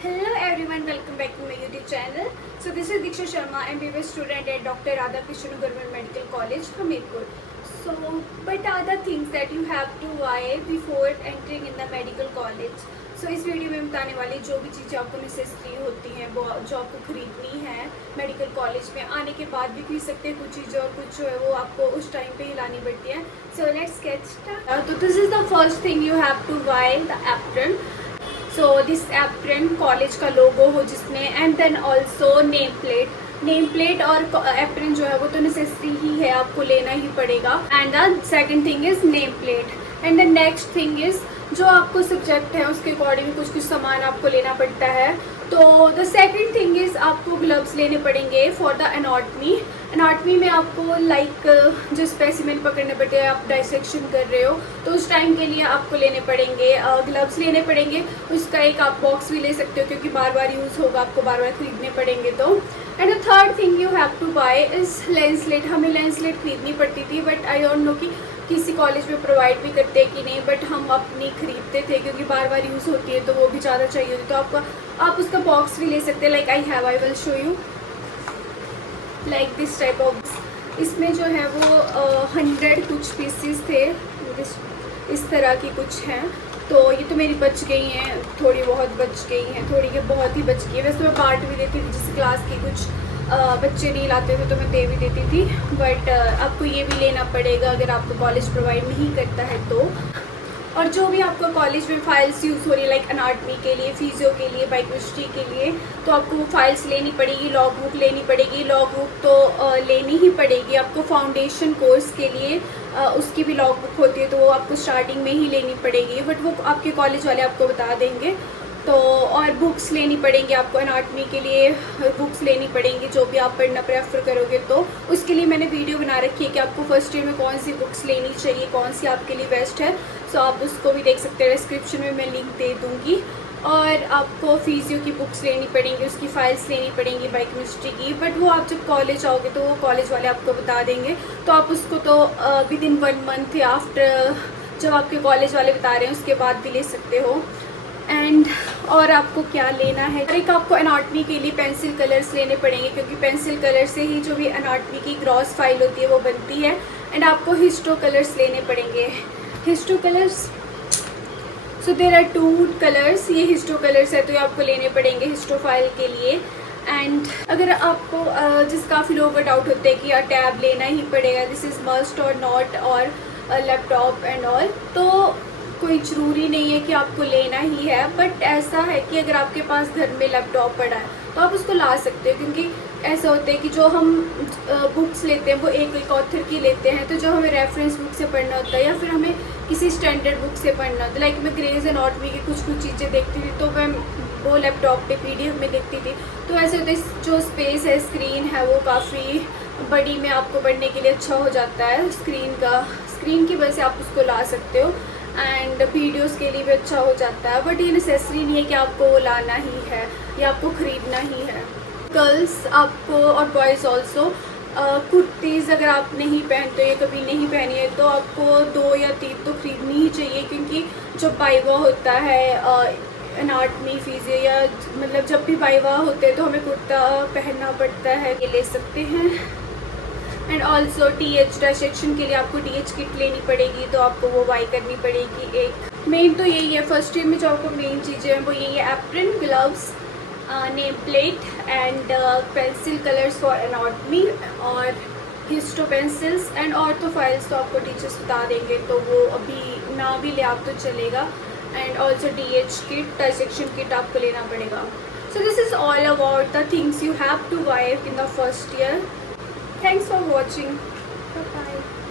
Hello everyone, welcome back to my YouTube channel. So this is Diksha Sharma, MBBS student at Dr. Radha Krishnan Government Medical College, Hamirpur. So, what are the things that you have to buy before entering in the medical college? So इस video में बताने वाली जो भी चीज़ें आपको necessary होती हैं वो जो आपको खरीदनी है मेडिकल कॉलेज में आने के बाद भी खरीद सकते हैं कुछ चीज़ें और कुछ जो है वो आपको उस टाइम पे ही लानी पड़ती है. So let's get started. तो this is the first thing you have to buy, the apron. So this apron college का लोगो हो जिसमें and then also name plate और एप्रन जो है वो तो नेसेसरी ही है, आपको लेना ही पड़ेगा. And the second thing is name plate and the next thing is जो आपको सब्जेक्ट है उसके अकॉर्डिंग कुछ सामान आपको लेना पड़ता है. तो द सेकंड थिंग इज आपको ग्लव्स लेने पड़ेंगे फॉर द एनाटमी में आपको लाइक जो स्पेसिमेन पकड़ने पड़ते हैं, आप डाइसेक्शन कर रहे हो तो उस टाइम के लिए आपको लेने पड़ेंगे ग्लव्स लेने पड़ेंगे. उसका एक आप बॉक्स भी ले सकते हो क्योंकि बार बार यूज़ होगा, आपको बार बार खरीदने पड़ेंगे. तो and the third thing you have to buy is lancelet. हमें लेंसलेट खरीदनी पड़ती थी बट आई डोंट नो कि किसी कॉलेज में प्रोवाइड भी करते हैं कि नहीं, बट हम अपनी खरीदते थे क्योंकि बार बार यूज़ होती है तो वो भी ज़्यादा चाहिए होती है. तो आप उसका बॉक्स भी ले सकते हैं. Like I will show you like this type of. इसमें जो है वो 100 कुछ पीसीस थे, इस तरह की कुछ हैं. तो ये तो मेरी बच गई हैं, थोड़ी बहुत बच गई हैं, थोड़ी के बहुत ही बच गई है. वैसे मैं बांट भी देती थी, जिस क्लास के कुछ बच्चे नहीं लाते थे तो मैं दे भी देती थी. बट आपको ये भी लेना पड़ेगा अगर आपको कॉलेज प्रोवाइड नहीं करता है तो. और जो भी आपको कॉलेज में फाइल्स यूज़ हो रही है लाइक एनाटमी के लिए, फिजियो के लिए, बायोकेमिस्ट्री के लिए, तो आपको वो फाइल्स लेनी पड़ेगी. लॉग बुक लेनी पड़ेगी. लॉग बुक तो लेनी ही पड़ेगी आपको. फाउंडेशन कोर्स के लिए उसकी भी लॉग बुक होती है तो वो आपको स्टार्टिंग में ही लेनी पड़ेगी, बट वो आपके कॉलेज वाले आपको बता देंगे. तो और बुक्स लेनी पड़ेंगी आपको. एनाटमी के लिए बुक्स लेनी पड़ेंगी जो भी आप पढ़ना प्रेफर करोगे. तो उसके लिए मैंने वीडियो बना रखी है कि आपको फर्स्ट ईयर में कौन सी बुक्स लेनी चाहिए, कौन सी आपके लिए बेस्ट है. सो आप उसको भी देख सकते हैं, डिस्क्रिप्शन में मैं लिंक दे दूँगी. और आपको फिजियो की बुक्स लेनी पड़ेंगी, उसकी फाइल्स लेनी पड़ेंगी बायोकेमिस्ट्री की, बट वो आप जब कॉलेज आओगे तो वो कॉलेज वाले आपको बता देंगे. तो आप उसको तो विद इन 1 मंथ या आफ्टर जब आपके कॉलेज वाले बता रहे हैं उसके बाद भी ले सकते हो. एंड और आपको क्या लेना है, एक आपको एनाटमी के लिए पेंसिल कलर्स लेने पड़ेंगे क्योंकि पेंसिल कलर से ही जो भी एनाटमी की ग्रॉस फाइल होती है वो बनती है. एंड आपको हिस्टो कलर्स लेने पड़ेंगे. Histo colours, so there are 2 colours. ये हिस्टो कलर्स है तो ये आपको लेने पड़ेंगे हिस्टो फाइल के लिए. एंड अगर आपको जिस काफ़ी लोगों का डाउट होता है कि यार टैब लेना ही पड़ेगा, दिस इज़ मस्ट और नॉट, और लैपटॉप एंड ऑल, तो कोई ज़रूरी नहीं है कि आपको लेना ही है. बट ऐसा है कि अगर आपके पास घर में लैपटॉप पड़ा है तो आप उसको ला सकते हो क्योंकि ऐसा होता है कि जो हम बुक्स लेते हैं वो एक ऑथर की लेते हैं. तो जो हमें रेफरेंस बुक से पढ़ना होता है या फिर हमें किसी स्टैंडर्ड बुक से पढ़ना होता है, लाइक मैं ग्रेज एनाटमी की कुछ चीज़ें देखती थी तो मैं वो लैपटॉप पे PDF में देखती थी. तो ऐसे होता है जो स्पेस है, स्क्रीन है, वो काफ़ी बड़ी में आपको पढ़ने के लिए अच्छा हो जाता है. स्क्रीन की वजह से आप उसको ला सकते हो. एंड वीडियोस के लिए भी अच्छा हो जाता है. बट ये नेसेसरी नहीं है कि आपको वो लाना ही है या आपको ख़रीदना ही है. गर्ल्स आपको और बॉयज़ ऑल्सो कुर्तीज़ अगर आप नहीं पहनते हो या कभी नहीं पहनी है तो आपको 2 या 3 तो ख़रीदनी ही चाहिए क्योंकि जब बाइवा होता है एनाटमी फिजियो या मतलब जब भी बाइवा होते हैं तो हमें कुर्ता पहनना पड़ता है. ये ले सकते हैं. एंड ऑल्सो TH डाइसेक्शन के लिए आपको TH किट लेनी पड़ेगी तो आपको वो बाई करनी पड़ेगी. एक मेन तो यही है, फर्स्ट ईयर में जो आपको मेन चीज़ें हैं वो यही है: apron, gloves, name plate and pencil colours for anatomy और हिस्टो पेंसिल्स. एंड और तो फाइल्स तो आपको टीचर्स बता देंगे तो वो अभी ना भी ले आप तो चलेगा. And also TH kit, dissection kit आपको लेना पड़ेगा. So this is all about the things you have to buy in the first year. Thanks for watching. Bye bye.